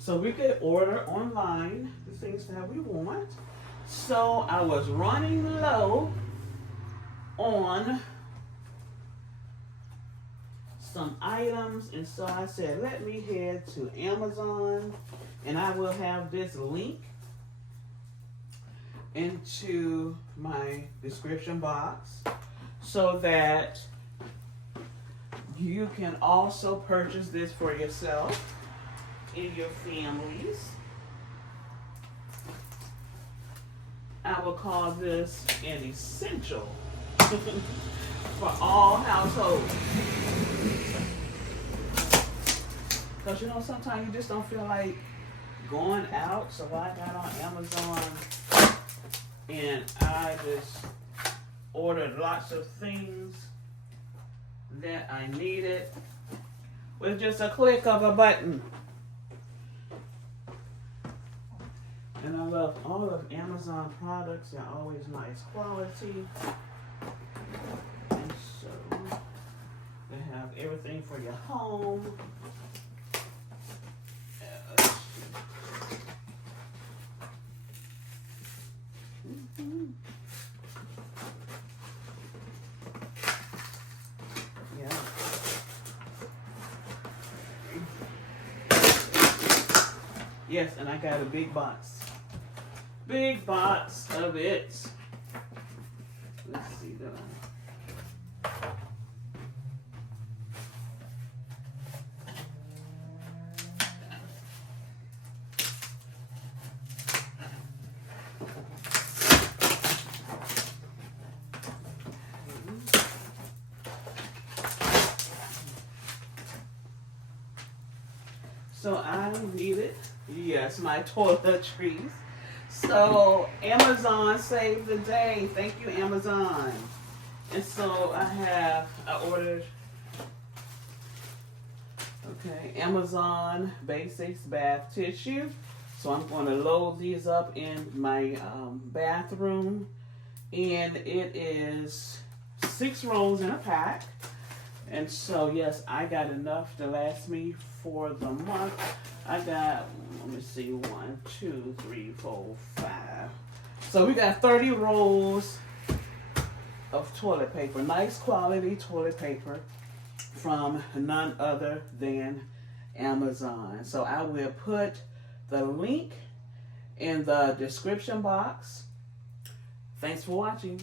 So we could order online the things that we want. So I was running low on some items, and so I said, let me head to Amazon, and I will have this link into my description box so that you can also purchase this for yourself and your families. I will call this an essential for all households. Because you know, sometimes you just don't feel like going out, so I got on Amazon and I just ordered lots of things that I needed with just a click of a button. And I love all of Amazon products. They're always nice quality. And so they have everything for your home. Let's see. Yeah. Yes, and I got a big box. Big box of it. Let's see that. So I needed, yes, my toiletries. So Amazon saved the day. Thank you, Amazon. And so I ordered, Amazon Basics bath tissue. So I'm going to load these up in my bathroom. And it is 6 rolls in a pack. And so, yes, I got enough to last me for the month. I got, let me see, 1, 2, 3, 4, 5. So we got 30 rolls of toilet paper. Nice quality toilet paper from none other than Amazon. So I will put the link in the description box. Thanks for watching.